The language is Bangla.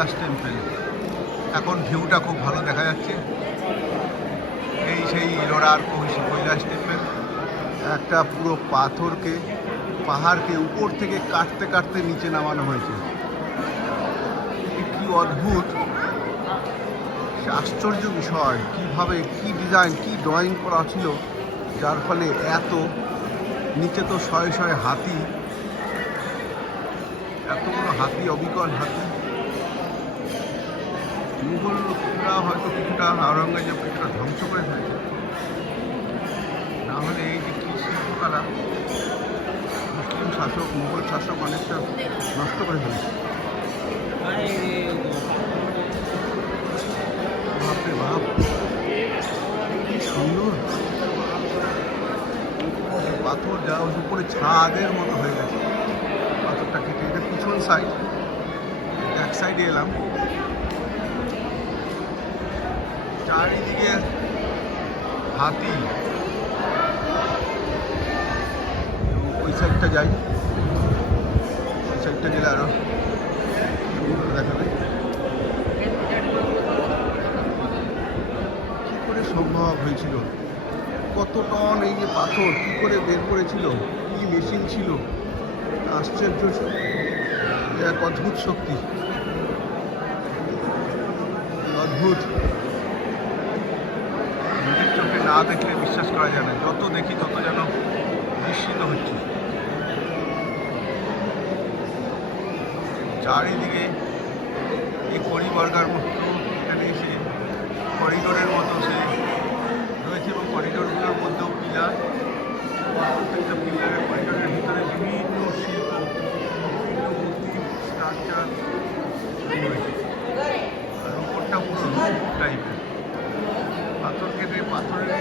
কৈলাস টেম্পল। এখন ভিউটা খুব ভালো দেখা যাচ্ছে। এই সেই ইলোরার কৈলাস টেম্পল। একটা পুরো পাহাড়কে উপর থেকে কাটতে কাটতে নিচে নামানো হয়েছে। কি অদ্ভুত, আশ্চর্য বিষয়, কিভাবে কি ডিজাইন, কি ড্রয়িং করা ছিল, যার ফলে এত নিচে তো শয়ে শয়ে হাতি, এতগুলো হাতি, অবিকল হাতি। মুঘলরা হয়তো কিছুটা, আওরঙ্গজেব কিছুটা ধ্বংস করে ফেলেছে, না হলে এই যে কি শিল্পকলা মুঘল শাসক অনেকটা নষ্ট করে ফেলেছে। বাপরে বাপ, কি সুন্দর পাথর, যা উপরে ছাদের মতো হয়ে গেছে। পাথরটা কেটে, এটা পিছন সাইড, এক সাইডে এলাম, চারিদিকে হাতি। ওই সাইডটা যাই, ওই সাইডটা গেলে আরো দেখাবে। কি করে সম্ভব হয়েছিল, কত টন এই যে পাথর কি করে বের করেছিল, কি মেশিন ছিল, আশ্চর্য, এক অদ্ভুত শক্তি, অদ্ভুত। নিজের চোখে না দেখলে বিশ্বাস করা যায় না, যত দেখি তত যেন বিস্মিত হচ্ছে। চারিদিকে এই করিবর্গার মতো এখানে এসে করিডোরের মতো সে রয়েছে, এবং করিডোরগুলোর মধ্যেও পিলার, প্রত্যেকটা পিলারের করিডোরের ভিতরে বিভিন্ন শিল্প, মূর্তি, স্ট্রাকচার রয়েছে। আর উপরটা পুরো রূপ টাইপের, পাথর কেটে পাথরের